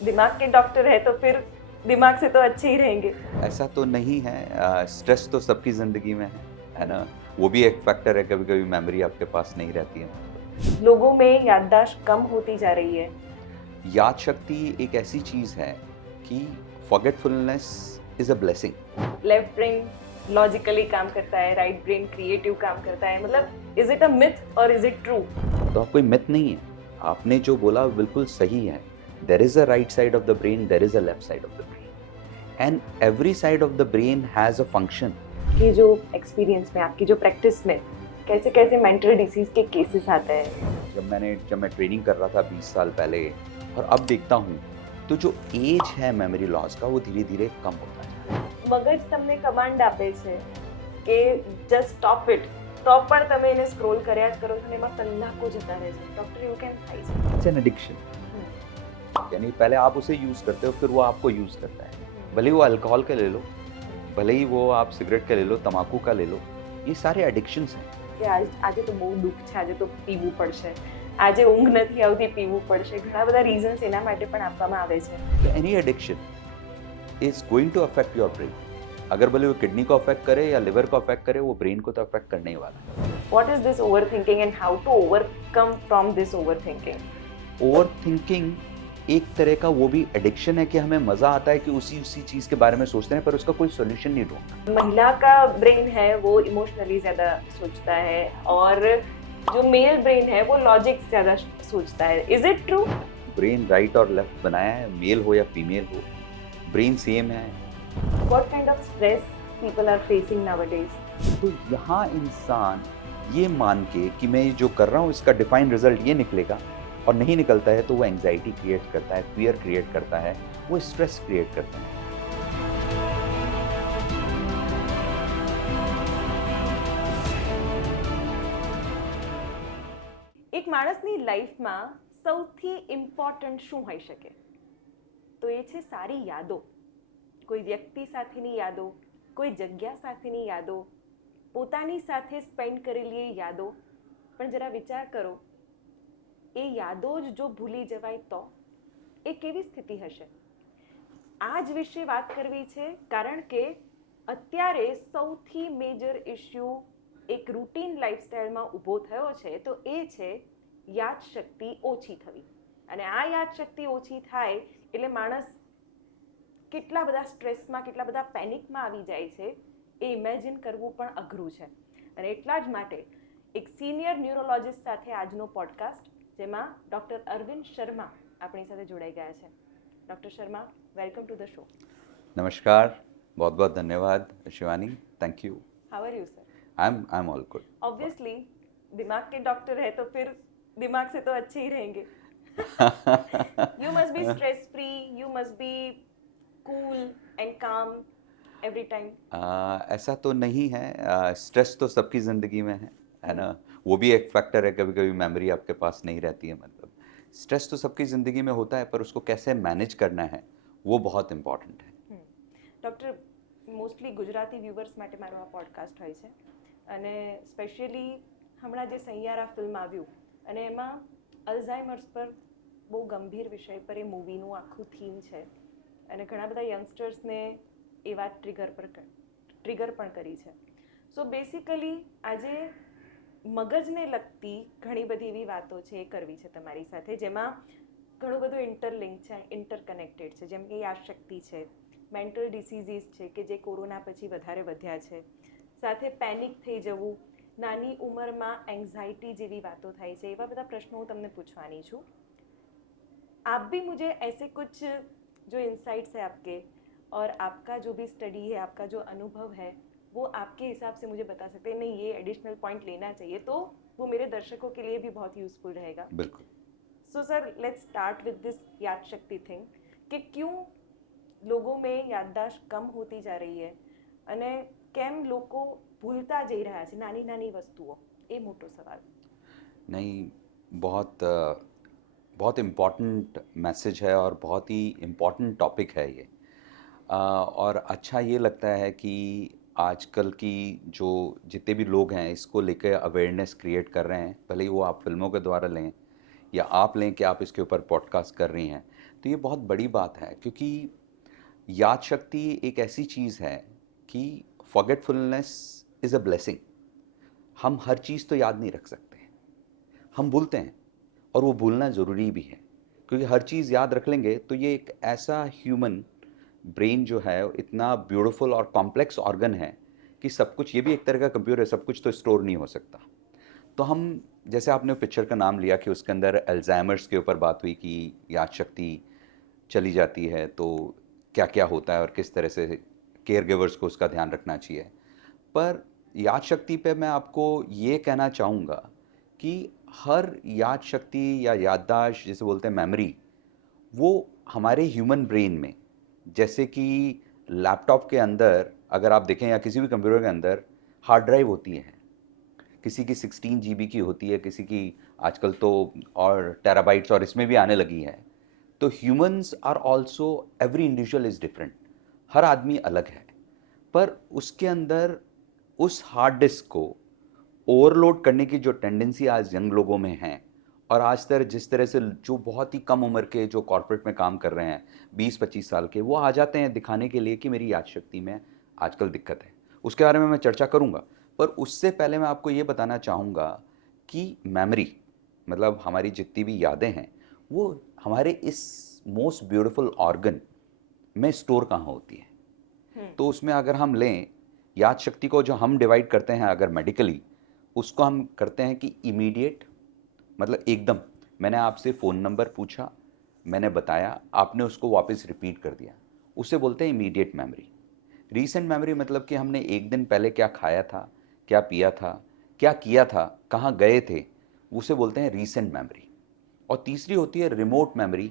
दिमाग के डॉक्टर है तो फिर दिमाग से तो अच्छे ही रहेंगे। ऐसा तो नहीं है। स्ट्रेस तो सबकी ज़िंदगी में है ना? वो भी एक फैक्टर है, कभी-कभी मेमोरी आपके पास नहीं रहती है मतलब। लोगों में याददाश्त कम होती जा रही है। याद शक्ति एक ऐसी चीज़ है कि forgetfulness is a blessing. Left brain logically काम करता है, राइट ब्रेन क्रिएटिव काम करता है। मतलब इज इट अ मिथ और इज इट ट्रू? तो आप कोई मिथ नहीं है। आपने जो बोला वो बिल्कुल सही है। There is a right side of the brain, there is a left side of the brain and every side of the brain has a function. कि जो एक्सपीरियंस में आपकी जो प्रैक्टिस में कैसे कैसे मेंटल डिसीज के केसेस आते हैं। जब मैं ट्रेनिंग कर रहा था 20 साल पहले और अब देखता हूँ, तो जो एज है मेमोरी लॉस का वो धीरे-धीरे कम होता है। મગજ તમને કમાન્ડ આપે છે કે જસ્ટ સ્ટોપ ઇટ, તો પણ તમે એને સ્ક્રોલ કર્યા જ કરો છો ને એમાં કલાકો જતા રહે છે. ડોક્ટર એવું કેમ થાય છે? It's an addiction. यानी पहले आप उसे यूज़ करते हो, फिर वो आपको यूज़ करता है। भले ही वो अल्कोहल का ले लो, भले ही वो आप सिगरेट का ले लो, तम्बाकू का ले लो, ये सारे एडिक्शंस हैं। કે આજે તો બહુ દુઃખ છે, આજે તો પીવું પડશે, આજે ઊંઘ નથી આવતી, પીવું પડશે. ઘણા બધા રીઝન્સ એના માટે પણ આપવામાં આવે છે. तो any addiction is going to affect your brain. अगर भले वो किडनी को अफेक्ट करे या लिवर को अफेक्ट करे, वो ब्रेन को तो अफेक्ट करने ही वाला है। What is this overthinking and how to overcome from this overthinking? Over thinking एक तरह का वो भी एडिक्शन है कि हमें मज़ा आता है कि उसी उसी चीज़ के बारे में सोचते हैं, पर उसका कोई सॉल्यूशन नहीं ढूँढना। महिला का ब्रेन है वो इमोशनली ज्यादा सोचता है और जो मेल ब्रेन है वो लॉजिक ज्यादा सोचता है. Is it true? Brain right और लेफ्ट बनाया है, मेल हो या फीमेल हो, ब्रेन सेम है। What kind of stress people are facing nowadays? तो यहाँ इंसान ये मान के कि मैं ये जो कर रहा हूँ इसका डिफाइंड रिजल्ट ये निकलेगा और नहीं निकलता है, तो वो एंग्जाइटी क्रिएट करता है, फियर क्रिएट करता है, वो स्ट्रेस क्रिएट करता है। એક માણસની લાઈફમાં સૌથી ઇમ્પોર્ટન્ટ શું હોઈ શકે? તો એ છે સારી યાદો. કોઈ વ્યક્તિ સાથેની યાદો, કોઈ જગ્યા સાથેની યાદો, પોતાની સાથે સ્પેન્ડ કરેલી એ યાદો. પણ જરા વિચાર કરો, એ યાદો જ જો ભૂલી જવાય તો એ કેવી સ્થિતિ હશે? આ જ વિશે વાત કરવી છે કારણ કે અત્યારે સૌથી મેજર ઇશ્યુ એક રૂટીન લાઈફસ્ટાઈલમાં ઊભો થયો છે તો એ છે યાદશક્તિ ઓછી થવી. અને આ યાદશક્તિ ઓછી થાય એટલે માણસ કેટલા બધા સ્ટ્રેસમાં, કેટલા બધા પેનિકમાં આવી જાય છે એ ઇમેજિન કરવું પણ અઘરું છે. અને એટલા જ માટે એક સિનિયર ન્યુરોલોજિસ્ટ સાથે આજનો પોડકાસ્ટ, જેમાં ડૉક્ટર અરવિંદ શર્મા આપણી સાથે જોડાઈ ગયા છે. Doctor Sharma, welcome to the show. नमस्कार, बहुत बहुत धन्यवाद Shivani, thank you. How are you sir? I am all good. Obviously दिमाग के डॉक्टर है तो फिर दिमाग से तो अच्छे ही रहेंगे. You must be stress free, you must be cool and calm every time. ऐसा तो नहीं है। स्ट्रेस तो सबकी ज़िंदगी में है ना? वो भी एक फैक्टर है, कभी-कभी मेमोरी आपके पास नहीं रहती है मतलब। स्ट्रेस तो सबकी ज़िंदगी में होता है, पर उसको कैसे मैनेज करना है, वो बहुत इम्पोर्टेंट है। ડૉક્ટર, મોસ્ટલી ગુજરાતી વ્યુઅર્સ માટે મારો આ પોડકાસ્ટ હોય છે અને સ્પેશિયલી હમણાં જે સૈયારા ફિલ્મ આવ્યું અને એમાં અલ્ઝાઇમર્સ પર બહુ ગંભીર વિષય પર એ મૂવીનું આખું થીમ છે અને ઘણા બધા યંગસ્ટર્સને એ વાત ટ્રિગર પણ કરી છે. સો બેસિકલી આજે મગજને લગતી ઘણી બધી એવી વાતો છે એ કરવી છે તમારી સાથે, જેમાં ઘણું બધું ઇન્ટરલિંક છે, ઇન્ટરકનેક્ટેડ છે, જેમ કે યાદશક્તિ છે, મેન્ટલ ડિસીઝીસ છે કે જે કોરોના પછી વધારે વધ્યા છે, સાથે પેનિક થઈ જવું, નાની ઉંમરમાં એન્ઝાઇટી જેવી વાતો થાય છે. એવા બધા પ્રશ્નો હું તમને પૂછવાની છું. आप भी मुझे ऐसे कुछ जो इंसाइट्स है आपके और आपका जो भी स्टडी है, आपका जो अनुभव है, वो आपके हिसाब से मुझे बता सकते हैं, नहीं ये एडिशनल पॉइंट लेना चाहिए, तो वो मेरे दर्शकों के लिए भी बहुत यूजफुल रहेगा. बिल्कुल। So sir, let's start with this याद शक्ति थिंग कि क्यों लोगों में याददाश्त कम होती जा रही है અને કેમ લોકો ભૂલતા જઈ રહ્યા છે નાની નાની વસ્તુઓ? એ મોટો સવાલ. नहीं, बहुत इम्पॉर्टेंट मैसेज है और बहुत ही इम्पॉर्टेंट टॉपिक है ये। और अच्छा ये लगता है कि आजकल की जो जितने भी लोग हैं इसको लेकर अवेयरनेस क्रिएट कर रहे हैं, भले ही वो आप फिल्मों के द्वारा लें या आप लें कि आप इसके ऊपर पॉडकास्ट कर रही हैं, तो ये बहुत बड़ी बात है, क्योंकि याद शक्ति एक ऐसी चीज़ है कि फॉरगेटफुलनेस इज़ अ ब्लेसिंग। हम हर चीज़ तो याद नहीं रख सकते, हम भूलते हैं, और वो भूलना ज़रूरी भी है, क्योंकि हर चीज़ याद रख लेंगे तो ये एक ऐसा ह्यूमन ब्रेन जो है इतना ब्यूटीफुल और कॉम्प्लेक्स ऑर्गन है कि सब कुछ, ये भी एक तरह का कंप्यूटर है, सब कुछ तो स्टोर नहीं हो सकता। तो हम, जैसे आपने पिक्चर का नाम लिया कि उसके अंदर अल्जाइमर्स के ऊपर बात हुई कि याद शक्ति चली जाती है तो क्या क्या होता है और किस तरह से केयर गिवर्स को उसका ध्यान रखना चाहिए। पर याद शक्ति पे मैं आपको ये कहना चाहूँगा कि हर याद शक्ति या याददाश्त जिसे बोलते हैं मेमोरी, वो हमारे ह्यूमन ब्रेन में, जैसे कि लैपटॉप के अंदर अगर आप देखें या किसी भी कंप्यूटर के अंदर हार्ड ड्राइव होती है, किसी की 16 जीबी की होती है, किसी की आजकल तो और टेराबाइट्स और इसमें भी आने लगी है। तो humans are also, every individual is different, हर आदमी अलग है, पर उसके अंदर उस हार्ड डिस्क को ओवरलोड करने की जो टेंडेंसी आज यंग लोगों में है, और आज तक जिस तरह से जो बहुत ही कम उम्र के जो कॉर्पोरेट में काम कर रहे हैं 20-25 साल के, वो आ जाते हैं दिखाने के लिए कि मेरी याद शक्ति में आजकल दिक्कत है। उसके बारे में मैं चर्चा करूंगा, पर उससे पहले मैं आपको ये बताना चाहूँगा कि मेमोरी, मतलब हमारी जितनी भी यादें हैं, वो हमारे इस मोस्ट ब्यूटीफुल ऑर्गन में स्टोर कहाँ होती है। तो उसमें अगर हम लें याद शक्ति को, जो हम डिवाइड करते हैं अगर मेडिकली, उसको हम करते हैं कि इमीडिएट, मतलब एकदम, मैंने आपसे फ़ोन नंबर पूछा, मैंने बताया, आपने उसको वापस रिपीट कर दिया, उसे बोलते हैं इमीडिएट मेमोरी। रीसेंट मेमोरी मतलब कि हमने एक दिन पहले क्या खाया था, क्या पिया था, क्या किया था, कहाँ गए थे, उसे बोलते हैं रीसेंट मेमोरी। और तीसरी होती है रिमोट मेमोरी,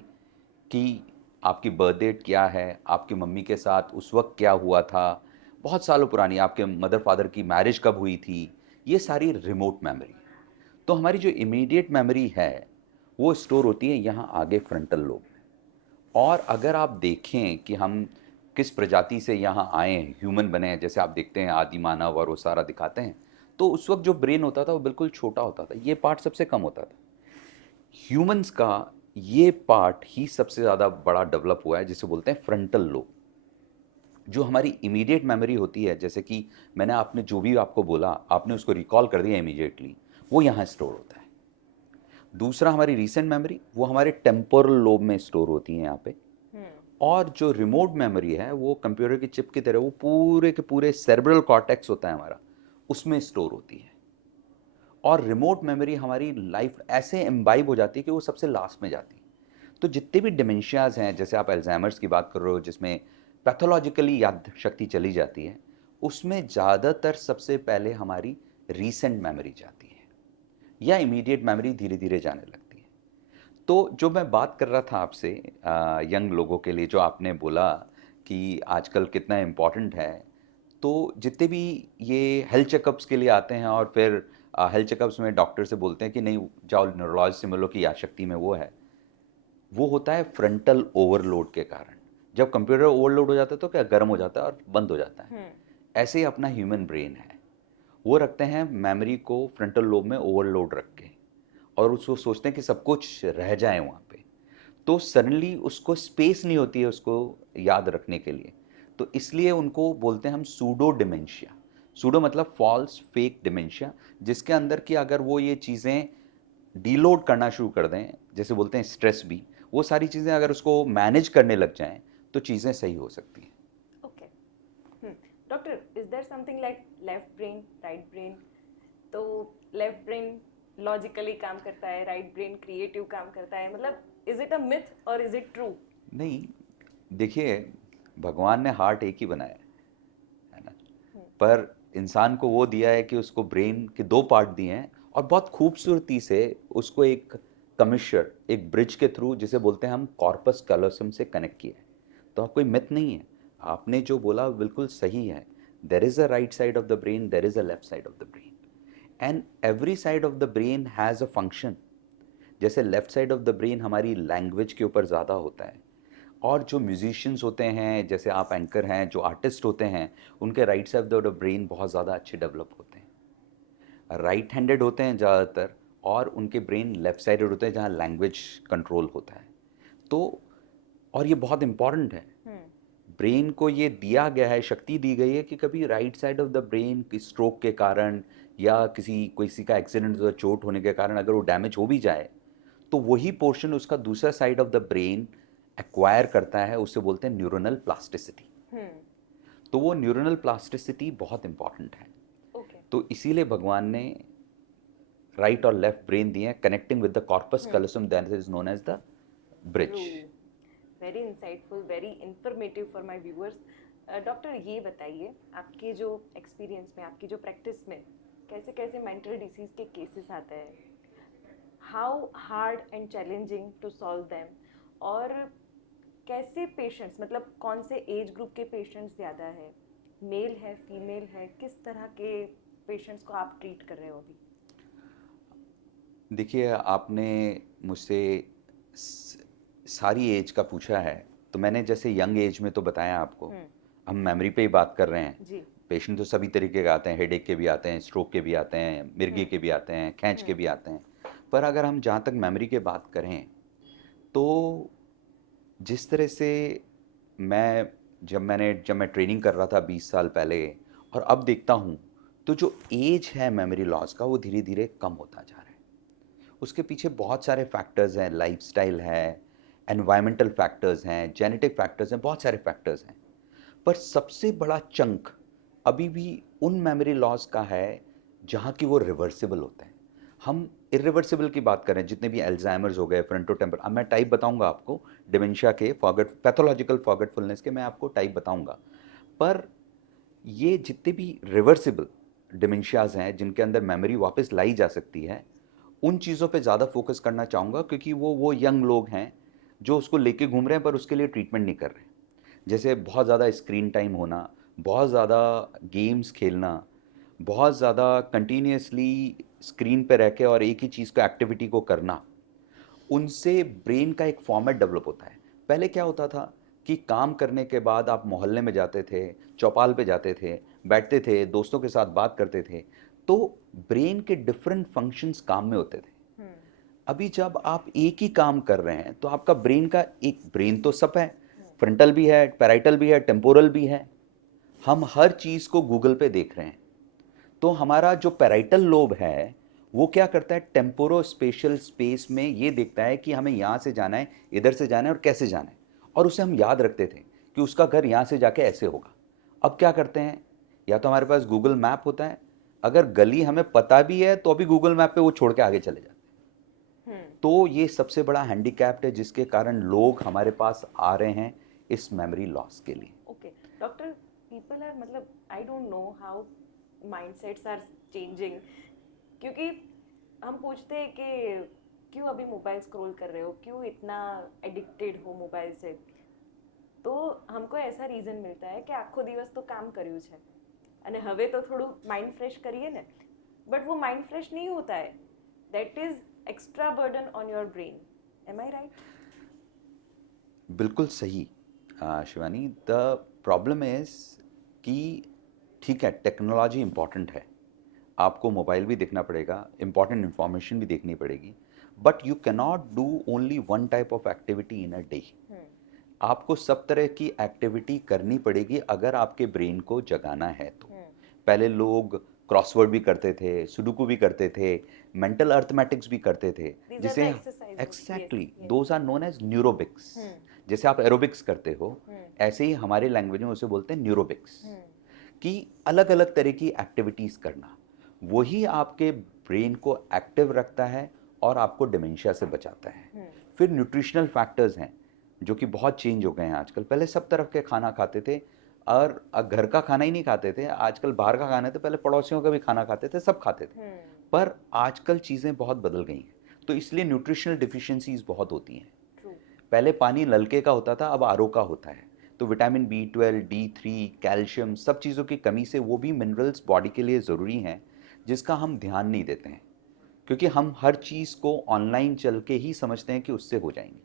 कि आपकी बर्थ डेट क्या है, आपकी मम्मी के साथ उस वक्त क्या हुआ था, बहुत सालों पुरानी, आपके मदर फादर की मैरिज कब हुई थी, ये सारी रिमोट मेमोरी। तो हमारी जो इमीडिएट मेमोरी है वो स्टोर होती है यहाँ आगे फ्रंटल लोब में। और अगर आप देखें कि हम किस प्रजाति से यहाँ आए हैं, ह्यूमन बने हैं, जैसे आप देखते हैं आदि मानव और वो सारा दिखाते हैं, तो उस वक्त जो ब्रेन होता था वो बिल्कुल छोटा होता था, ये पार्ट सबसे कम होता था। ह्यूमंस का ये पार्ट ही सबसे ज़्यादा बड़ा डेवलप हुआ है, जिसे बोलते हैं फ्रंटल लोब। जो हमारी इमीडिएट मेमोरी होती है, जैसे कि मैंने आपने जो भी आपको बोला, आपने उसको रिकॉल कर दिया इमीडिएटली, वो यहाँ स्टोर होता है। दूसरा हमारी रीसेंट मेमोरी, वो हमारे टेम्पोरल लोब में स्टोर होती है यहाँ पे। और जो रिमोट मेमोरी है वो कंप्यूटर की चिप की तरह, वो पूरे के पूरे सेरेब्रल कॉर्टेक्स होता है हमारा, उसमें स्टोर होती है। और रिमोट मेमोरी हमारी लाइफ ऐसे इम्बाइब हो जाती है कि वो सबसे लास्ट में जाती है। तो जितने भी डिमेंशियाज हैं, जैसे आप अल्जाइमर्स की बात कर रहे हो जिसमें पैथोलॉजिकली याद शक्ति चली जाती है, उसमें ज़्यादातर सबसे पहले हमारी रीसेंट मेमोरी जाती है, या इमीडिएट मेमोरी धीरे धीरे जाने लगती है। तो जो मैं बात कर रहा था आपसे यंग लोगों के लिए, जो आपने बोला कि आजकल कितना इम्पोर्टेंट है, तो जितने भी ये हेल्थ चेकअप्स के लिए आते हैं और फिर हेल्थ चेकअप्स में डॉक्टर से बोलते हैं कि नहीं जाओ न्यूरोलॉजिस्ट से मिलो कि याद शक्ति में वो है, वो होता है फ्रंटल ओवरलोड के कारण। जब कंप्यूटर ओवरलोड हो जाता है तो क्या गर्म हो जाता है और बंद हो जाता है। ऐसे ही अपना ह्यूमन ब्रेन है, वो रखते हैं मेमोरी को फ्रंटल लोब में ओवरलोड रख के, और उसको सोचते हैं कि सब कुछ रह जाए वहाँ पे, तो सडनली उसको स्पेस नहीं होती है उसको याद रखने के लिए। तो इसलिए उनको बोलते हैं हम सूडो डिमेंशिया। सूडो मतलब फॉल्स फेक डिमेंशिया, जिसके अंदर कि अगर वो ये चीज़ें डीलोड करना शुरू कर दें, जैसे बोलते हैं स्ट्रेस भी, वो सारी चीज़ें अगर उसको मैनेज करने लग जाएं तो चीज़ें सही हो सकती हैं। Okay doctor, is there something like left brain right brain? तो लेफ्ट ब्रेन लॉजिकली काम करता है, राइट ब्रेन क्रिएटिव काम करता है, मतलब इज इट अ मिथ और इज इट ट्रू? नहीं, देखिए, भगवान ने हार्ट एक ही बनाया है ना, पर इंसान को वो दिया है कि उसको ब्रेन के दो पार्ट दिए हैं, और बहुत खूबसूरती से उसको एक कमिश्चर, एक ब्रिज के थ्रू, जिसे बोलते हैं हम कॉर्पस कैलोसम से कनेक्ट किया है। तो आप कोई मिथ नहीं है, आपने जो बोला बिल्कुल सही है। There is a right side of the brain, there is a left side of the brain, and every side of the brain has a function. जैसे left side of the brain हमारी लैंग्वेज के ऊपर ज़्यादा होता है, और जो musicians होते हैं, जैसे आप एंकर हैं, जो आर्टिस्ट होते हैं, उनके right side of the brain बहुत ज़्यादा अच्छे डेवलप होते हैं। राइट हैंडेड होते हैं ज़्यादातर, और उनके ब्रेन लेफ्ट साइडेड होते हैं जहाँ लैंग्वेज कंट्रोल होता है। तो और ये बहुत इम्पॉर्टेंट है, ब्रेन को ये दिया गया है, शक्ति दी गई है कि कभी right side of the brain की स्ट्रोक के कारण या किसी का एक्सीडेंट या चोट होने के कारण अगर वो डैमेज हो भी जाए तो वही पोर्शन उसका दूसरा side of the brain acquire करता है, उसे बोलते हैं न्यूरोनल प्लास्टिसिटी। तो वो न्यूरोनल प्लास्टिसिटी बहुत इंपॉर्टेंट है। तो इसीलिए भगवान ने राइट और लेफ्ट ब्रेन दिए हैं connecting with the corpus callosum, that is known as the bridge. Very insightful, very informative for my viewers. Doctor ये बताइए, आपके जो एक्सपीरियंस में, आपकी जो प्रैक्टिस में कैसे कैसे मेंटल डिसीज के केसेस आते हैं, how hard and challenging to solve them, और कैसे पेशेंट्स, मतलब कौन से एज ग्रुप के पेशेंट्स ज़्यादा है, मेल है फीमेल है, किस तरह के पेशेंट्स को आप ट्रीट कर रहे हो अभी? देखिए, आपने मुझसे सारी एज का पूछा है, तो मैंने जैसे यंग एज में तो बताया आपको, हम मेमोरी पे ही बात कर रहे हैं जी। पेशेंट तो सभी तरीके के आते हैं, हेडेक के भी आते हैं, स्ट्रोक के भी आते हैं, मिर्गी के भी आते हैं, खैंच के भी आते हैं। पर अगर हम जहाँ तक मेमोरी की बात करें तो जिस तरह से जब मैं ट्रेनिंग कर रहा था 20 साल पहले और अब देखता हूँ, तो जो एज है मेमोरी लॉस का वो धीरे धीरे कम होता जा रहा है। उसके पीछे बहुत सारे फैक्टर्स हैं, लाइफस्टाइल है, एनवायरमेंटल फैक्टर्स हैं, जेनेटिक फैक्टर्स हैं, बहुत सारे फैक्टर्स हैं। पर सबसे बड़ा चंक अभी भी उन मेमोरी लॉस का है जहाँ की वो रिवर्सिबल होते हैं। हम इरिवर्सिबल की बात करें, जितने भी अल्जाइमर्स हो गए, फ्रंटोटेम्पर, अब मैं टाइप बताऊंगा आपको डिमेंशिया के, पैथोलॉजिकल फॉरगेटफुलनेस के मैं आपको टाइप बताऊंगा। पर ये जितने भी रिवर्सिबल डिमेंशियाज हैं जिनके अंदर मेमोरी वापस लाई जा सकती है, उन चीज़ों पे ज़्यादा फोकस करना चाहूँगा, क्योंकि वो यंग लोग हैं जो उसको लेके घूम रहे हैं पर उसके लिए ट्रीटमेंट नहीं कर रहे। जैसे बहुत ज़्यादा स्क्रीन टाइम होना, बहुत ज़्यादा गेम्स खेलना, बहुत ज़्यादा कंटिन्यूसली स्क्रीन पे रह के और एक ही चीज़ को, एक्टिविटी को करना, उनसे ब्रेन का एक फॉर्मेट डेवलप होता है। पहले क्या होता था कि काम करने के बाद आप मोहल्ले में जाते थे, चौपाल पे जाते थे, बैठते थे, दोस्तों के साथ बात करते थे, तो ब्रेन के डिफरेंट फंक्शंस काम में होते थे। अभी जब आप एक ही काम कर रहे हैं तो आपका ब्रेन तो सब है, फ्रंटल भी है, पैराइटल भी है, टेम्पोरल भी है। हम हर चीज़ को गूगल पे देख रहे हैं, तो हमारा जो पैराइटल लोब है वो क्या करता है, टेम्पोरो स्पेशल स्पेस में ये देखता है कि हमें यहाँ से जाना है, इधर से जाना है और कैसे जाना है, और उसे हम याद रखते थे कि उसका घर यहाँ से जाके ऐसे होगा। अब क्या करते हैं, या तो हमारे पास गूगल मैप होता है, अगर गली हमें पता भी है तो अभी गूगल मैप पे वो छोड़ के आगे चले जाते हैं। तो ये सबसे बड़ा हैंडीकैप्ट है जिसके कारण लोग हमारे पास आ रहे हैं इस मेमोरी लॉस के लिए। ओके डॉक्टर, पीपल आर, मतलब I don't know how mindsets are changing, क्योंकि हम पूछते हैं कि क्यों अभी मोबाइल स्क्रॉल कर रहे हो, क्यों इतना एडिक्टेड हो मोबाइल से, तो हमको ऐसा रीज़न मिलता है कि આખો દિવસ તો કામ કર્યું છે અને હવે તો થોડું માઇન્ડ ફ્રેશ કરીએ ને, બટ वो માઇન્ડ ફ્રેશ नहीं होता है, that is extra burden on your brain. Am I right? बिल्कुल सही शिवानी। द प्रॉब्लम इज कि ठीक है, टेक्नोलॉजी इम्पॉर्टेंट है, आपको मोबाइल भी देखना पड़ेगा, इम्पॉर्टेंट इन्फॉर्मेशन भी देखनी पड़ेगी, but you cannot do only one type of activity in a day. आपको सब तरह की एक्टिविटी करनी पड़ेगी अगर आपके ब्रेन को जगाना है तो। पहले लोग क्रॉसवर्ड भी करते थे, सुडोकू भी करते थे, मेंटल अर्थमेटिक्स भी करते थे, जिसे exactly those are known as neurobics. जैसे आप एरोबिक्स करते हो, ऐसे ही हमारे लैंग्वेज में उसे बोलते हैं न्यूरोबिक्स, कि अलग अलग तरह की एक्टिविटीज़ करना, वही आपके ब्रेन को एक्टिव रखता है और आपको डिमेंशिया से बचाता है। फिर न्यूट्रिशनल फैक्टर्स हैं जो कि बहुत चेंज हो गए हैं आजकल। पहले सब तरफ के खाना खाते थे और घर का खाना ही नहीं खाते थे, आजकल बाहर का खाना थे, पहले पड़ोसियों का भी खाना खाते थे, सब खाते थे। पर आजकल चीज़ें बहुत बदल गई हैं, तो इसलिए न्यूट्रिशनल डिफिशियंसीज बहुत होती हैं। पहले पानी नलके का होता था, अब आरओ का होता है, तो विटामिन B12, D3, कैल्शियम, सब चीज़ों की कमी से वो भी मिनरल्स बॉडी के लिए ज़रूरी हैं, जिसका हम ध्यान नहीं देते हैं, क्योंकि हम हर चीज़ को ऑनलाइन चल के ही समझते हैं कि उससे हो जाएंगे।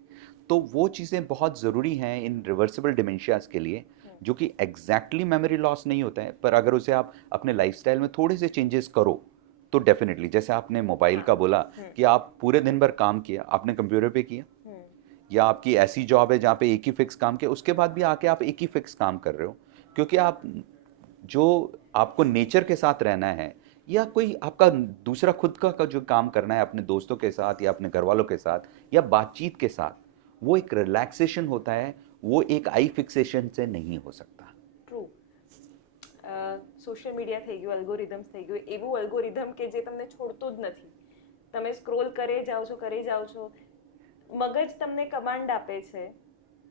तो वो चीज़ें बहुत ज़रूरी हैं इन रिवर्सिबल डिमेंशियाज़ के लिए, जो कि एग्जैक्टली मेमोरी लॉस नहीं होता है, पर अगर उसे आप अपने लाइफस्टाइल में थोड़े से चेंजेस करो तो डेफिनेटली जैसे आपने मोबाइल का बोला कि आप पूरे दिन भर काम किया, आपने कंप्यूटर पे किया, या आपकी ऐसी जॉब है जहाँ पे एक ही फिक्स काम किया, उसके बाद भी आके आप एक ही फिक्स काम कर रहे हो, क्योंकि आप जो आपको नेचर के साथ रहना है, या कोई आपका दूसरा खुद का जो काम करना है अपने दोस्तों के साथ या अपने घर वालों के साथ या बातचीत के साथ, वो एक रिलैक्सेशन होता है, वो एक आई फिक्सेशन से नहीं हो सकता. ટ્રુ. સોશિયલ મીડિયા થઈ ગયું, અલ્ગોરિધમ્સ થઈ ગયું, એવું અલ્ગોરિધમ કે જે તમને છોડતું જ નથી. તમે સ્ક્રોલ કરે જાઓ છો, મગજ તમને કમાન્ડ આપે છે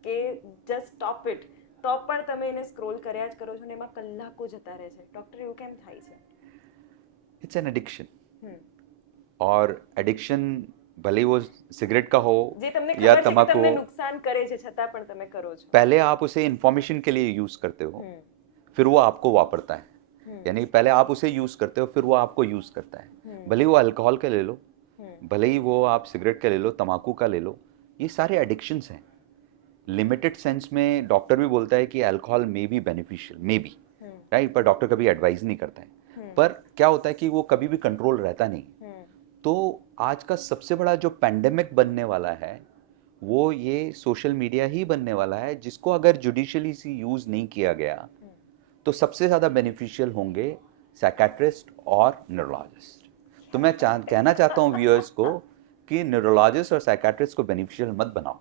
કે જસ્ટ સ્ટોપ ઇટ, તો પણ તમે એને સ્ક્રોલ કર્યા જ કરો છો ને એમાં કલાકો જતા રહે છે. ડૉક્ટર એવું કેમ થાય છે? It's an addiction. और एडिक्शन भले वो सिगरेट का हो જે તમને या ખબર છે કે तंबाकू તમને हो, નુકસાન કરે છે છતાં પણ તમે કરો છો. पहले आप उसे इंफॉर्मेशन के लिए यूज करते हो, फिर वो आपको वापरता है. यानी पहले आप उसे यूज करते हो, फिर वो आपको यूज करता है. भले ही वो अल्कोहल का ले लो, भले ही वो आप सिगरेट का ले लो, तंबाकू का ले लो, ये सारे एडिक्शंस हैं. लिमिटेड सेंस में डॉक्टर भी बोलता है कि alcohol may be beneficial, may be, right, पर डॉक्टर कभी एडवाइज नहीं करता है. पर क्या होता है कि वो कभी भी कंट्रोल रहता नहीं. तो आज का सबसे बड़ा जो पैंडेमिक बनने वाला है वो ये सोशल मीडिया ही बनने वाला है, जिसको अगर जुडिशियली से यूज़ नहीं किया गया तो सबसे ज़्यादा बेनिफिशियल होंगे साइकेट्रिस्ट और न्यूरोलॉजिस्ट. तो मैं कहना चाहता हूँ व्यूअर्स को कि न्यूरोलॉजिस्ट और साइकेट्रिस्ट को बेनिफिशियल मत बनाओ.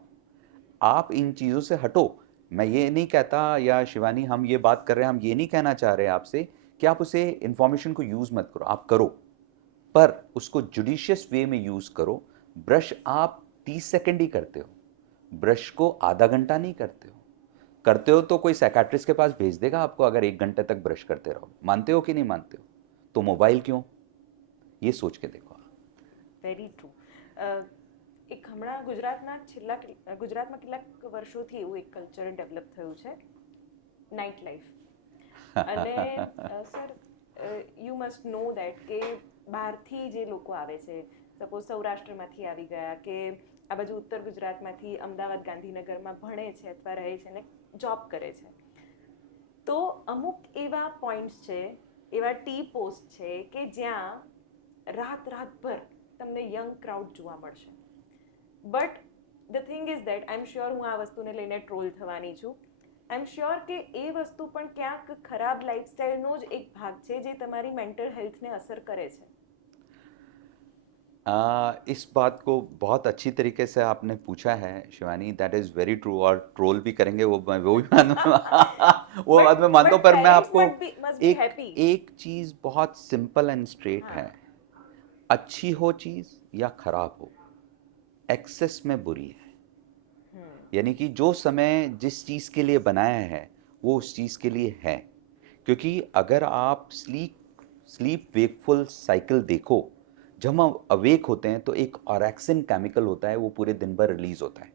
आप इन चीज़ों से हटो. मैं ये नहीं कहता, या शिवानी हम ये बात कर रहे हैं, हम ये नहीं कहना चाह रहे आपसे कि आप उसे इंफॉर्मेशन को यूज़ मत करो, आप करो, पर उसको जुडिशियस वे में यूज़ करो. ब्रश आप 30 सेकंड ही करते हो, ब्रश को आधा घंटा नहीं करते हो. करते हो तो कोई साइकेट्रिस्ट के पास भेज देगा आपको अगर 1 घंटे तक ब्रश करते रहो. मानते हो कि नहीं मानते हो? तो मोबाइल क्यों? ये सोच के देखो. Very true. એક હમણાં ગુજરાતમાં કેટલાક વર્ષોથી એવું એક કલ્ચર ડેવલપ થયું છે, નાઇટ લાઈફ. અને sir you must know that કે બહારથી જે લોકો આવે છે, સપોઝ સૌરાષ્ટ્રમાંથી આવી ગયા કે આ બાજુ ઉત્તર ગુજરાતમાંથી અમદાવાદ ગાંધીનગરમાં ભણે છે અથવા રહે છે અને જોબ કરે છે, તો અમુક એવા પોઈન્ટ્સ છે, એવા ટી પોસ્ટ છે કે જ્યાં રાતભર તમને યંગ ક્રાઉડ જોવા મળશે. But the thing is that I am sure હું આ વસ્તુને લઈને ટ્રોલ થવાની છું. આઈ એમ શ્યોર કે એ વસ્તુ પણ ક્યાંક ખરાબ લાઈફસ્ટાઈલનો જ એક ભાગ છે જે તમારી મેન્ટલ હેલ્થને અસર કરે છે. इस बात को बहुत अच्छी तरीके से आपने पूछा है Shivani. That is very true. और ट्रोल भी करेंगे वो भी वो बात मैं मानता हूँ, पर मैं आपको एक चीज़ बहुत सिंपल एंड स्ट्रेट है. अच्छी हो चीज़ या खराब हो, एक्सेस में बुरी है. यानी कि जो समय जिस चीज़ के लिए बनाया है वो उस चीज़ के लिए है. क्योंकि अगर आप स्लीप वेकफुल साइकिल देखो, जब हम अवेक होते हैं तो एक ऑरेक्सिन केमिकल होता है, वो पूरे दिन भर रिलीज होता है.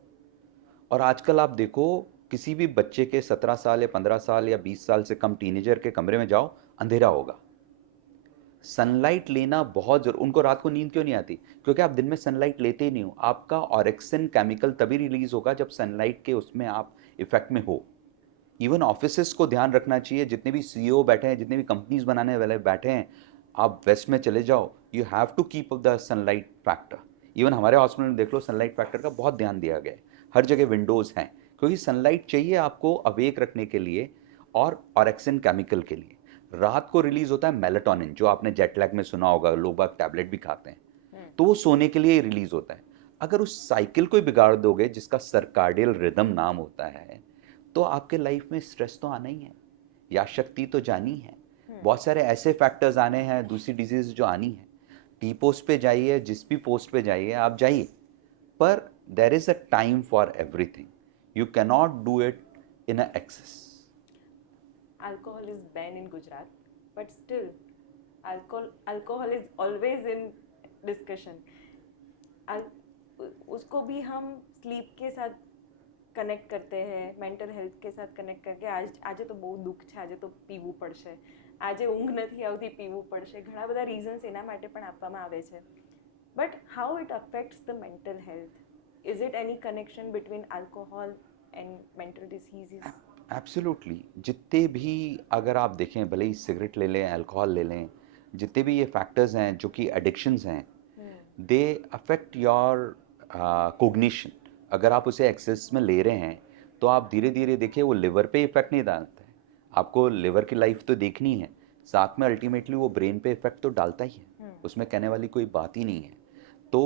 और आजकल आप देखो किसी भी बच्चे के 17 साल या 15 साल या 20 साल से कम टीनेजर के कमरे में जाओ, अंधेरा होगा. सनलाइट लेना बहुत जरूर. उनको रात को नींद क्यों नहीं आती? क्योंकि आप दिन में सनलाइट लेते ही नहीं हो. आपका ऑरेक्सिन केमिकल तभी रिलीज होगा जब सनलाइट के उसमें आप इफेक्ट में हो. इवन ऑफिसेस को ध्यान रखना चाहिए. जितने भी सीईओ बैठे हैं, जितने भी कंपनीज बनाने वाले बैठे हैं, आप वेस्ट में चले जाओ, you have to keep up the sunlight factor. Even हमारे हॉस्पिटल में देख लो, सनलाइट फैक्टर का बहुत ध्यान दिया गया है. हर जगह विंडोज़ हैं, क्योंकि सनलाइट चाहिए आपको अवेक रखने के लिए और ऑरेक्सिन केमिकल के लिए. रात को रिलीज होता है मेलाटोनिन, जो आपने जेट लैग में सुना होगा, लोग बाग टैबलेट भी खाते हैं, तो वो सोने के लिए रिलीज होता है. अगर उस साइकिल को बिगाड़ दोगे, जिसका सर्काडियल रिदम नाम होता है, तो आपके लाइफ में स्ट्रेस तो आना ही है, या शक्ति तो जानी है, बहुत सारे ऐसे फैक्टर्स आने हैं, दूसरी डिजीज जो आनी है. टी पोस्ट पे जाइए, जिस भी पोस्ट पे जाइए आप जाइए, पर there is a time for everything. You can not do it in a excess. Alcohol is banned in Gujarat, but still alcohol is always in discussion. उसको भी हम स्लीप के साथ કનેક્ટ કરતે હે, મેન્ટલ હેલ્થ કે સાથ કનેક્ટ કરકે આજે તો બહુ દુઃખ છે, આજે તો પીવું પડશે, આજે ઊંઘ નથી આવતી, પીવું પડશે. ઘણા બધા રીઝન્સ એના માટે પણ આપવામાં આવે છે. But how it affects the mental health? Is it any connection between alcohol and mental diseases? Absolutely. जितने भी अगर आप देखें, भले ही सिगरेट ले लें, अल्कोहल ले लें, जितने भी ये फैक्टर्स हैं जो कि एडिक्शंस हैं, हम्म, दे अफेक्ट योर कोग्निशन। अगर आप उसे एक्सेस में ले रहे हैं तो आप धीरे धीरे देखिए वो लिवर पे इफेक्ट नहीं डालता है। आपको लिवर की लाइफ तो देखनी है, साथ में अल्टीमेटली वो ब्रेन पे इफेक्ट तो डालता ही है, उसमें कहने वाली कोई बात ही नहीं है। तो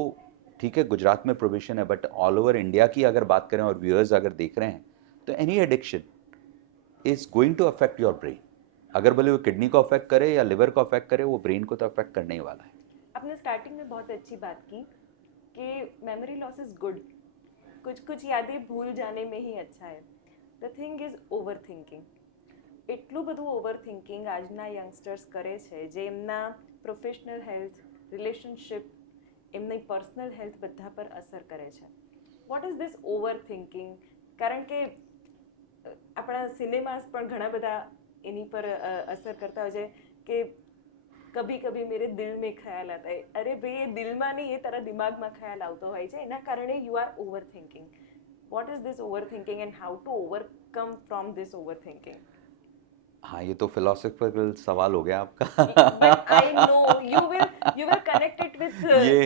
ठीक है, गुजरात में प्रोहिबिशन है, बट ऑल ओवर इंडिया की अगर बात करें और व्यूअर्स अगर देख रहे हैं, तो any addiction is going to affect your brain. अगर भले वो किडनी को अफेक्ट करे या लिवर को अफेक्ट करे, वो ब्रेन को तो अफेक्ट करने ही वाला है। आपने स्टार्टिंग में बहुत अच्छी बात की कि मेमोरी लॉस इज गुड, कुछ कुछ यादें भूल जाने में ही अच्छा है. The thing is over thinking. એટલું બધું ઓવર થિંકિંગ આજના યંગસ્ટર્સ કરે છે જે એમના પ્રોફેશનલ હેલ્થ, રિલેશનશિપ, એમની પર્સનલ હેલ્થ બધા પર અસર કરે છે. What is this over thinking? કારણ કે આપણા સિનેમાસ પણ ઘણા બધા એની પર અસર કરતા હોય છે કે કભી કભી મેરે દિલ में ખ્યાલ आता है. અરે ભાઈ એ દિલમાં નહીં, એ તારા દિમાગમાં ખ્યાલ આવતો હોય છે, એના કારણે you are over thinking. What is this overthinking and how to overcome from this overthinking? हाँ, ये तो फिलोसफिकल सवाल हो गया आपका। But I know you will connect it with ये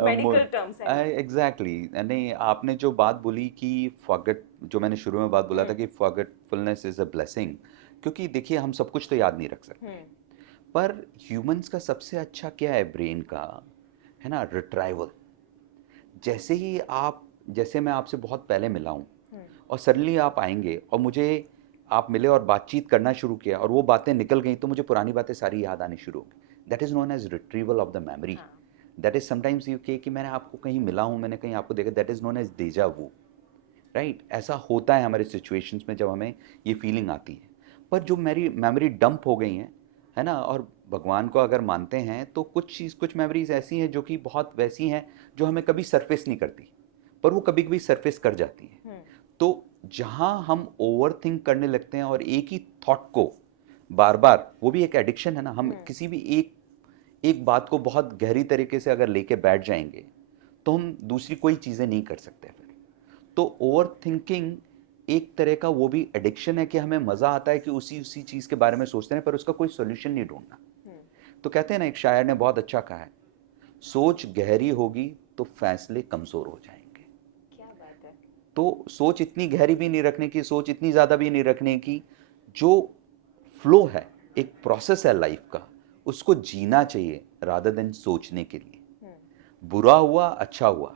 medical terms. एग्जैक्टली नहीं, आपने जो बात बोली कि फॉरगेट, जो मैंने शुरू में बात बोला था कि फॉरगेटफुलनेस इज अ ब्लेसिंग, क्योंकि देखिए हम सब कुछ तो याद नहीं रख सकते, पर ह्यूमंस का सबसे अच्छा क्या है ब्रेन का, है ना, रिट्राइवल। जैसे ही आप, जैसे मैं आपसे बहुत पहले मिला हूँ और सडनली आप आएंगे और मुझे आप मिले और बातचीत करना शुरू किया और वो बातें निकल गई, तो मुझे पुरानी बातें सारी याद आनी शुरू हो गई। That is known as retrieval of the memory. That is sometimes you कि मैंने आपको कहीं मिला हूँ, मैंने कहीं आपको देखा, that is known as deja vu, right. ऐसा होता है हमारे सिचुएशंस में जब हमें ये फीलिंग आती है। पर जो मेरी मेमोरी डंप हो गई हैं, है ना, और भगवान को अगर मानते हैं तो कुछ मेमोरीज ऐसी हैं जो कि बहुत वैसी हैं जो हमें कभी सरफेस नहीं करती, पर वो कभी कभी सरफेस कर जाती हैं। तो जहाँ हम ओवर थिंक करने लगते हैं और एक ही थॉट को बार बार, वो भी एक एडिक्शन है ना, हम किसी भी एक बात को बहुत गहरी तरीके से अगर लेके बैठ जाएंगे तो हम दूसरी कोई चीज़ें नहीं कर सकते फिर। तो ओवर थिंकिंग एक तरह का वो भी एडिक्शन है कि हमें मज़ा आता है कि उसी चीज़ के बारे में सोचते हैं, पर उसका कोई सोल्यूशन नहीं ढूंढना। तो कहते हैं ना, एक शायर ने बहुत अच्छा कहा है, सोच गहरी होगी तो फैसले कमज़ोर हो जाएंगे। क्या बात है। तो सोच इतनी गहरी भी नहीं रखने की, सोच इतनी ज़्यादा भी नहीं रखने की, जो फ्लो है, एक प्रोसेस है लाइफ का, उसको जीना चाहिए रादर देन सोचने के लिए। बुरा हुआ अच्छा हुआ।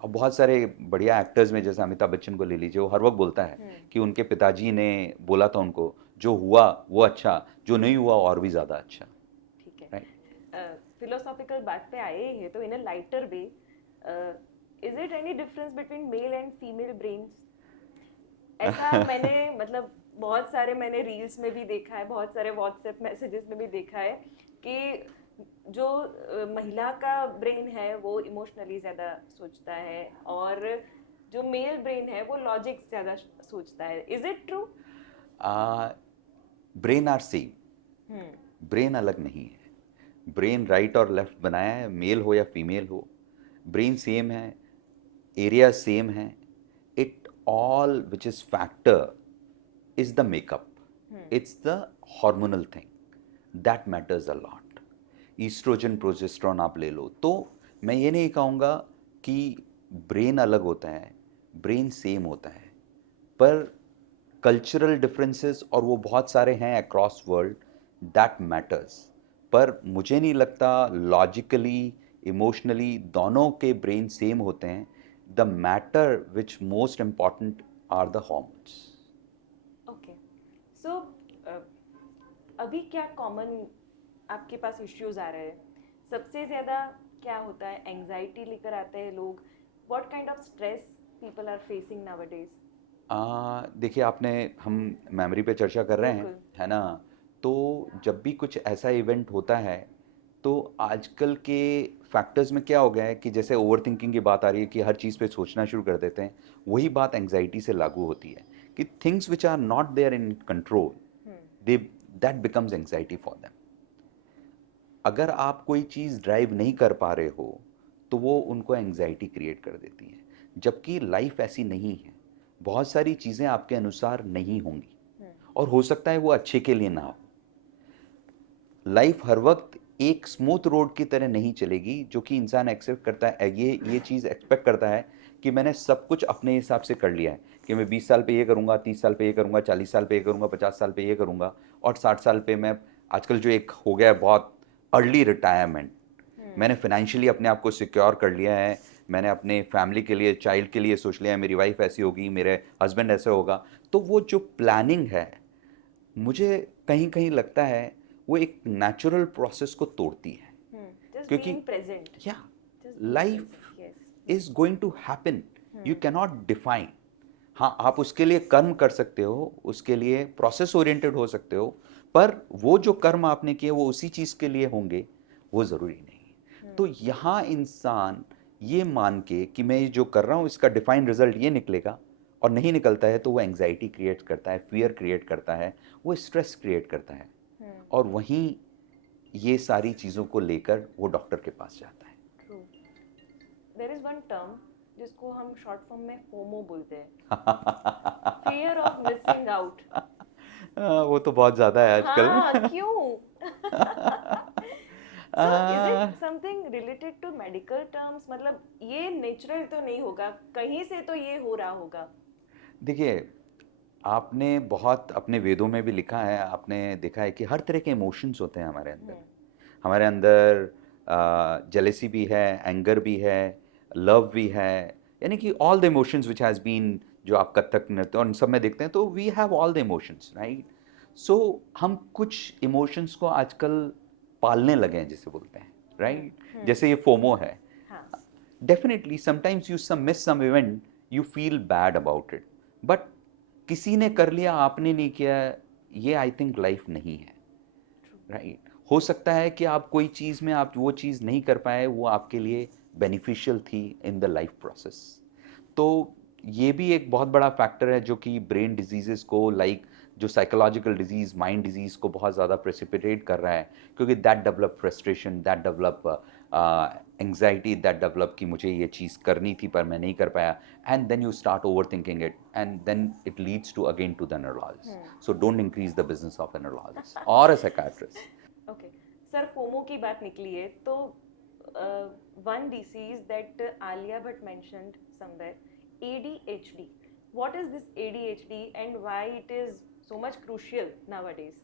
अब बहुत सारे बढ़िया एक्टर्स में, जैसे अमिताभ बच्चन को ले लीजिए, वो हर वक्त बोलता है कि उनके पिताजी ने बोला था उनको, जो हुआ वो अच्छा, जो नहीं हुआ और भी ज़्यादा अच्छा। ठीक है, फिलोसॉफिकल बात पे आए हैं तो in a lighter way, is it any difference between male and female brains? ऐसा मैंने मतलब बहुत सारे मैंने रील्स में भी देखा है, बहुत सारे व्हाट्सएप मैसेजेस में भी देखा है कि जो महिला का ब्रेन है वो इमोशनली ज़्यादा सोचता है और जो मेल ब्रेन है वो लॉजिक ज़्यादा सोचता है. Is it true? Brain are same, brain अलग नहीं है। ब्रेन राइट और लेफ्ट बनाया है, मेल हो या फीमेल हो, ब्रेन सेम है, एरिया सेम है। It all which is factor is the makeup. It's the hormonal thing that matters a lot. Estrogen, progesterone आप ले लो, तो मैं ये नहीं कहूँगा कि ब्रेन अलग होता है, ब्रेन सेम होता है, पर कल्चरल डिफरेंसेस और वो बहुत सारे हैं अक्रॉस वर्ल्ड, दैट मैटर्स। पर मुझे नहीं लगता लॉजिकली, इमोशनली दोनों के ब्रेन सेम होते हैं। The matter which most important are the hormones. Okay, so अभी क्या कॉमन आपके पास इश्यूज आ रहे हैं? सबसे ज़्यादा क्या होता है? एंग्जाइटी लेकर आते हैं लोग. What kind of stress people are facing nowadays? देखिए, आपने, हम मेमोरी पे चर्चा कर रहे हैं, है ना, तो जब भी कुछ ऐसा इवेंट होता है तो आजकल के फैक्टर्स में क्या हो गया है कि जैसे ओवर थिंकिंग की बात आ रही है कि हर चीज़ पे सोचना शुरू कर देते हैं, वही बात एंग्जाइटी से लागू होती है कि things which are not there in control, they that becomes anxiety for them. अगर आप कोई चीज़ ड्राइव नहीं कर पा रहे हो तो वो उनको एंग्जाइटी क्रिएट कर देती है, जबकि लाइफ ऐसी नहीं है। बहुत सारी चीज़ें आपके अनुसार नहीं होंगी और हो सकता है वो अच्छे के लिए ना हो। लाइफ हर वक्त एक स्मूथ रोड की तरह नहीं चलेगी, जो कि इंसान एक्सेप्ट करता है, ये चीज़ एक्सपेक्ट करता है कि मैंने सब कुछ अपने हिसाब से कर लिया है, कि मैं 20 साल पे ये करूँगा, 30 साल पे ये करूँगा, 40 साल पे ये करूँगा, 50 साल पे ये करूँगा, और 60 साल पे मैं, आजकल जो एक हो गया है बहुत अर्ली रिटायरमेंट, मैंने फाइनेंशियली अपने आप को सिक्योर कर लिया है, मैंने अपने फैमिली के लिए, चाइल्ड के लिए सोच लिया है, मेरी वाइफ ऐसी होगी, मेरे हस्बैंड ऐसे होगा। तो वो जो प्लानिंग है, मुझे कहीं कहीं लगता है वो एक नेचुरल प्रोसेस को तोड़ती है, Just क्योंकि being present. या Just being life present. Yes. Is going to happen, you cannot define. हाँ, आप उसके लिए कर्म कर सकते हो, उसके लिए प्रोसेस ओरिएंटेड हो सकते हो, पर वो जो कर्म आपने किए वो उसी चीज़ के लिए होंगे, वो ज़रूरी नहीं। तो यहाँ इंसान ये मान के कि मैं ये जो कर रहा हूँ इसका डिफाइंड रिजल्ट ये निकलेगा, और नहीं निकलता है तो वो एंग्जाइटी क्रिएट करता है, फियर क्रिएट करता है, वो स्ट्रेस क्रिएट करता है, और वहीं ये सारी चीज़ों को लेकर वो डॉक्टर के पास जाता है। True. There is one term जिसको हम शॉर्ट फॉर्म में फोमो बोलते हैं, फियर ऑफ मिसिंग आउट। वो तो बहुत ज़्यादा है आजकल। हाँ, क्यों? So is it something related to medical terms? मतलब ये नेचुरल तो नहीं होगा, कहीं से तो ये हो रहा होगा। देखिए, आपने बहुत अपने वेदों में भी लिखा है, आपने देखा है कि हर तरह के इमोशंस होते हैं हमारे अंदर। हमारे अंदर जेलेसी भी है, एंगर भी है, लव भी है, यानी कि all the emotions which has been, जो आप कथक नृत्य और इन सब में देखते हैं, तो we have all the emotions, right. So हम कुछ इमोशंस को आजकल पालने लगे हैं, जिसे बोलते हैं, राइट। जैसे ये फोमो है, definitely sometimes you miss some event, you feel bad about it, but किसी ने कर लिया, आपने नहीं किया, ये आई थिंक लाइफ नहीं है, राइट। हो सकता है कि आप कोई चीज़ में आप वो चीज़ नहीं कर पाए, वो आपके लिए बेनिफिशियल थी इन द लाइफ प्रोसेस। तो ये भी एक बहुत बड़ा फैक्टर है जो कि ब्रेन डिजीज़ेस को, लाइक जो साइकोलॉजिकल डिजीज़, माइंड डिजीज़ को बहुत ज़्यादा प्रेसिपिटेट कर रहा है, क्योंकि that develop frustration, that develop anxiety, that develop कि मुझे ये चीज़ करनी थी पर मैं नहीं कर पाया, and then you start overthinking it, and then it leads to again to the neurologist. So don't increase the business of a neurologist or a psychiatrist. Okay sir, FOMO की बात निकली है तो one disease that Alia Bhatt mentioned somewhere, ADHD. What is this ADHD and why it is so much crucial nowadays?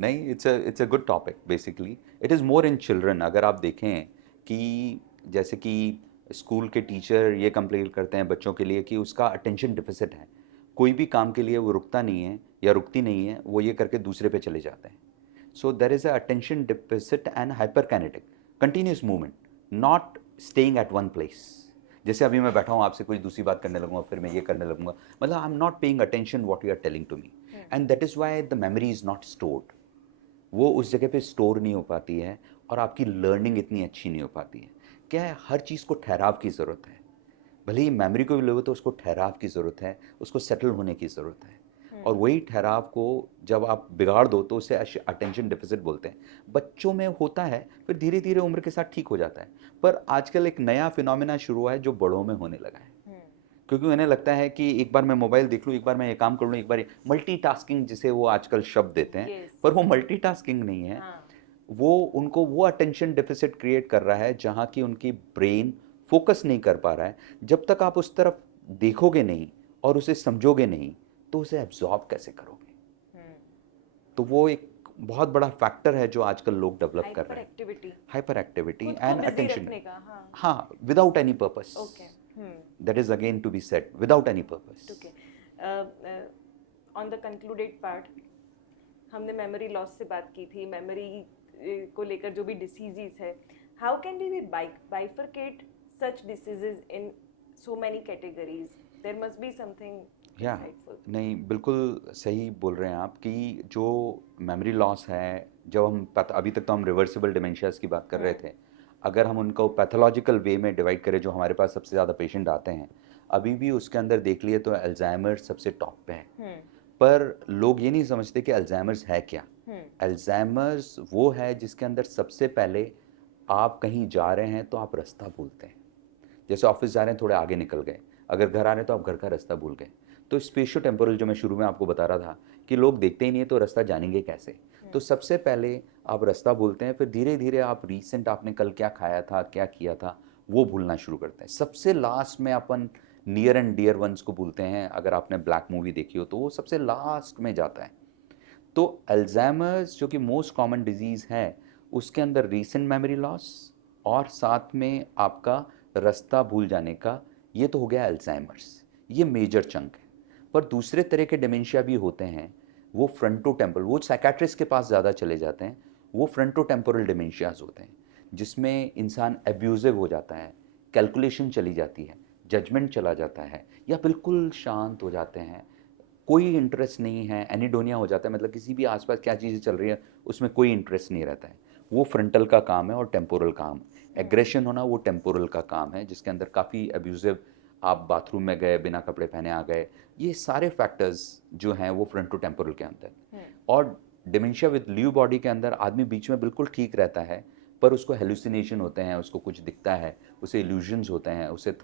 नहीं, it's a good topic basically. It is more in children. अगर आप देखें कि जैसे कि स्कूल के टीचर ये कंप्लेन करते हैं बच्चों के लिए कि उसका अटेंशन डिफिसिट है, कोई भी काम के लिए वो रुकता नहीं है या रुकती नहीं है, वो ये करके दूसरे पे चले जाते हैं। So there is a attention deficit and hyperkinetic continuous movement, not staying at one place. जैसे अभी मैं बैठा हूँ आपसे कोई दूसरी बात करने लगूंगा, फिर मैं ये करने लगूंगा, मतलब I am not paying attention what you are telling to me, and that is why the memory is not stored. वो उस जगह पे स्टोर नहीं हो पाती है, और आपकी लर्निंग इतनी अच्छी नहीं हो पाती है। क्या है, हर चीज़ को ठहराव की ज़रूरत है। भले ही मेमोरी को भी लोगे तो उसको ठहराव की ज़रूरत है, उसको सेटल होने की ज़रूरत है, और वही ठहराव को जब आप बिगाड़ दो तो उसे अटेंशन डिफिसिट बोलते हैं। बच्चों में होता है, फिर धीरे धीरे उम्र के साथ ठीक हो जाता है, पर आजकल एक नया फिनोमेना शुरू हुआ है जो बड़ों में होने लगा है, क्योंकि उन्हें लगता है कि एक बार मैं मोबाइल देख लूँ, एक बार मैं ये काम कर लूँ, एक बार मल्टीटास्किंग जिसे वो आजकल शब्द देते हैं, पर वो मल्टीटास्किंग नहीं है। वो उनको वो अटेंशन डिफिसिट क्रिएट कर रहा है जहाँ की उनकी ब्रेन फोकस नहीं कर पा रहा है। जब तक आप उस तरफ देखोगे नहीं और उसे समझोगे नहीं, तो उसे एब्जॉर्ब कैसे करोगे। तो वो एक बहुत बड़ा फैक्टर है जो आजकल लोग डेवलप कर रहे हैं, हाइपर एक्टिविटी एंड अटेंशन। हाँ, without any purpose, that is again to be said, without any purpose. On the concluded part, हमने मेमोरी लॉस से बात की थी, मेमोरी को लेकर जो भी डिसीजेस है, how can we bifurcate such diseases in so many categories? There must be something insightful. नहीं, बिल्कुल सही बोल रहे हैं आप कि जो मेमोरी लॉस है, जब हम अभी तक तो हम रिवर्सिबल डिमेंशियाज की बात कर रहे थे, अगर हम उनको पैथोलॉजिकल वे में डिवाइड करें, जो हमारे पास सबसे ज़्यादा पेशेंट आते हैं, अभी भी उसके अंदर देख लिए तो अल्जाइमर सबसे टॉप पे है। पर लोग ये नहीं समझते कि अल्जाइमर्स है क्या। अल्जाइमर्स वो है जिसके अंदर सबसे पहले आप कहीं जा रहे हैं तो आप रास्ता भूलते हैं। जैसे ऑफिस जा रहे हैं, थोड़े आगे निकल गए, अगर घर आ रहे हैं तो आप घर का रास्ता भूल गए। तो स्पेशियो टेम्पोरल जो मैं शुरू में आपको बता रहा था कि लोग देखते ही नहीं है तो रास्ता जानेंगे कैसे। तो सबसे पहले आप रास्ता भूलते हैं, फिर धीरे धीरे आप रीसेंट आपने कल क्या खाया था, क्या किया था, वो भूलना शुरू करते हैं। सबसे लास्ट में अपन नियर एंड डियर वंस को भूलते हैं। अगर आपने ब्लैक मूवी देखी हो तो वो सबसे लास्ट में जाता है। तो अल्जाइमर्स जो कि मोस्ट कॉमन डिजीज़ है, उसके अंदर रीसेंट मेमोरी लॉस और साथ में आपका रास्ता भूल जाने का, ये तो हो गया अल्जाइमर्स, ये मेजर चंक है। पर दूसरे तरह के डिमेंशिया भी होते हैं, वो फ्रंटो टेम्पोरल, वो साइकेट्रिस्ट के पास ज़्यादा चले जाते हैं। वो फ्रंटो टेम्पोरल डिमेंशियाज होते हैं जिसमें इंसान एब्यूजिव हो जाता है, कैलकुलेशन चली जाती है, जजमेंट चला जाता है, या बिल्कुल शांत हो जाते हैं, कोई इंटरेस्ट नहीं है, एनिडोनिया हो जाता है, मतलब किसी भी आसपास क्या चीज़ें चल रही है उसमें कोई इंटरेस्ट नहीं रहता है। वो फ्रंटल का काम है और टेम्पोरल काम। एग्रेशन होना वो टेम्पोरल का काम है, जिसके अंदर काफ़ी एब्यूजिव, आप बाथरूम में गए बिना कपड़े पहने आ गए, ये सारे फैक्टर्स जो हैं वो फ्रंटो टेम्पोरल के अंदर। और डिमेंशिया विद ल्यू बॉडी के अंदर आदमी बीच में बिल्कुल ठीक रहता है, पर उसको हेलुसिनेशन होते हैं, उसको कुछ दिखता है, उसे इल्यूजन्स होते हैं, उसे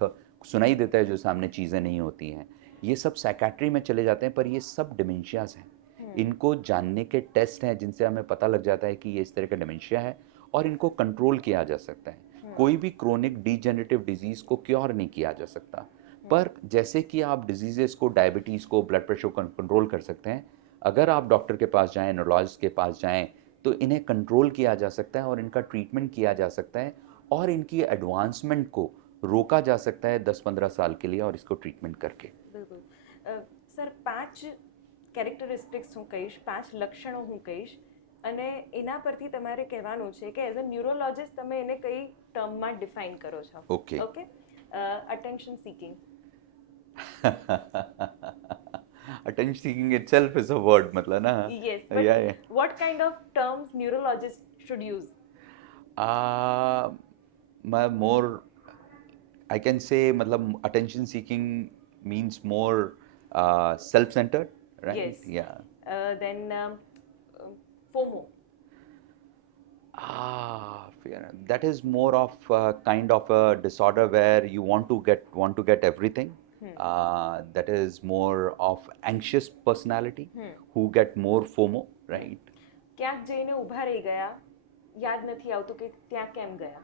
सुनाई देता है जो सामने चीज़ें नहीं होती हैं। ये सब साइकेट्री में चले जाते हैं, पर ये सब डिमेंशियाज हैं। इनको जानने के टेस्ट हैं जिनसे हमें पता लग जाता है कि ये इस तरह का डिमेंशिया है और इनको कंट्रोल किया जा सकता है। कोई भी क्रोनिक डीजेनरेटिव डिजीज़ को क्योर नहीं किया जा सकता, पर जैसे कि आप डिजीज़ेस को, डायबिटीज़ को, ब्लड प्रेशर को कंट्रोल कर सकते हैं, अगर आप डॉक्टर के पास जाएँ, न्यूरोलॉजिस्ट के पास जाएँ, तो इन्हें कंट्रोल किया जा सकता है और इनका ट्रीटमेंट किया जा सकता है और इनकी एडवांसमेंट को रोका जा सकता है 10-15 साल के लिए, और इसको ट्रीटमेंट करके। બિલકુલ સર 5 કેરેક્ટરિસ્ટિક્સ હું કહીશ, 5 લક્ષણો હું કહીશ, અને એના પરથી તમારે કહેવાનું છે કે એઝ અ ન્યુરોલોજિસ્ટ તમે એને કઈ ટર્મમાં ડિફાઇન કરો છો. Okay. Okay, attention seeking. Attention seeking itself is a word, मतलब ना। Yes, but yeah. what kind of terms neurologists should use? More, I can say, मतलब attention seeking means more self-centered, right? Yes. Yeah. Then FOMO. That is more of kind of a disorder where you want to get everything. That is more of anxious personality who get more FOMO, right? ક્યાંક જઈને ઊભા રહી ગયા, યાદ નથી આવતું કે ત્યાં કેમ ગયા.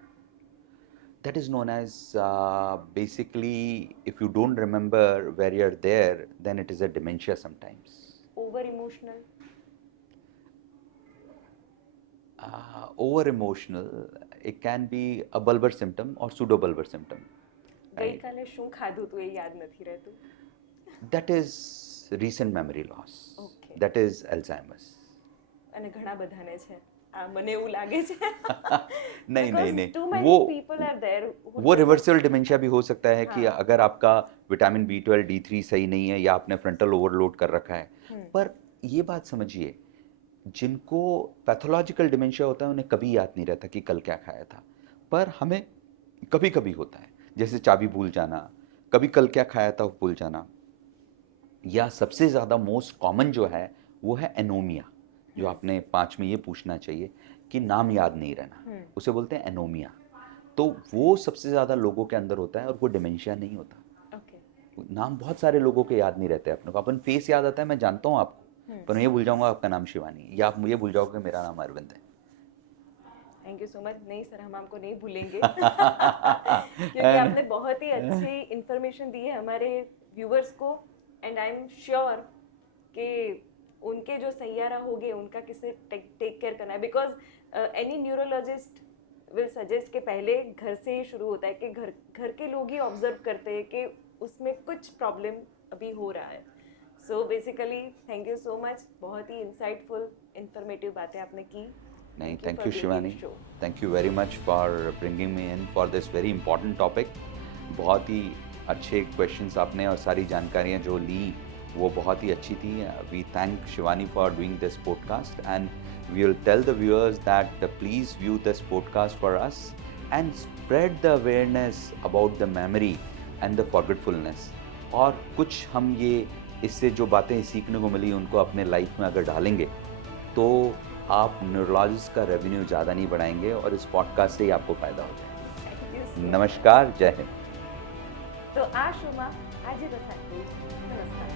That is known as basically, if you don't remember where you're there, then it is a dementia sometimes. Over emotional. Over emotional, it can be a bulbar symptom or pseudo bulbar symptom. ગઈકાલે શું ખાધું તું એ યાદ નથી રહેતું. That is recent memory loss. Okay. That is Alzheimer's. અને ઘણા બધાને છે આ, મને એવું લાગે છે. नहीं Because नहीं नहीं, too many वो people are there who वो रिवर्सल डिमेंशिया भी हो सकता है कि हाँ. अगर आपका विटामिन B12 D3 सही नहीं है या आपने फ्रंटल ओवरलोड कर रखा है। पर ये बात समझिए, जिनको पैथोलॉजिकल डिमेंशिया होता है उन्हें कभी याद नहीं रहता कि कल क्या खाया था, पर हमें कभी कभी होता है, जैसे चाबी भूल जाना, कभी कल क्या खाया था वो भूल जाना, या सबसे ज़्यादा मोस्ट कॉमन जो है वो है एनोमिया, जो आपने 5 में ये पूछना चाहिए कि नाम याद नहीं रहना, उसे बोलते हैं एनोमिया। तो वो सबसे ज़्यादा लोगों के अंदर होता है और वो डिमेंशिया नहीं होता। Okay. नाम बहुत सारे लोगों के याद नहीं रहते अपने को, अपन फेस याद आता है, मैं जानता हूँ आपको, पर मैं ये भूल जाऊंगा आपका नाम शिवानी, या आप मुझे भूल जाओगे मेरा नाम अरविंद है। Thank you so much. नहीं सर, हम आपको नहीं भूलेंगे. क्योंकि आपने बहुत ही अच्छी इंफॉर्मेशन दी है हमारे व्यूवर्स को, एंड आई एम श्योर कि उनके जो सैयारा होंगे उनका किसे टेक केयर करना है. Because any neurologist will suggest कि पहले घर से ही शुरू होता है, कि घर के लोग ही ऑब्जर्व करते हैं कि उसमें कुछ प्रॉब्लम अभी हो रहा है. So basically thank you so much. बहुत ही इंसाइटफुल इंफॉर्मेटिव बातें आपने की. नहीं, Thank you thank for you being Shivani, in the show. Thank you very much for bringing me in for this very important topic. बहुत ही अच्छे क्वेश्चंस आपने और सारी जानकारियाँ जो ली वो बहुत ही अच्छी थी। We thank Shivani for doing this podcast, and we will tell the viewers that please view this podcast for us and spread the awareness about the memory and the forgetfulness. और कुछ हम ये इससे जो बातें सीखने को मिली उनको अपने लाइफ में अगर डालेंगे तो आप न्यूरोलॉजिस्ट का रेवेन्यू ज़्यादा नहीं बढ़ाएंगे और इस पॉडकास्ट से ही आपको फ़ायदा हो जाएगा। Thank you so much. नमस्कार, जय हिंद। તો આ શોમાં આજે બસ આટલું જ. નમસ્કાર.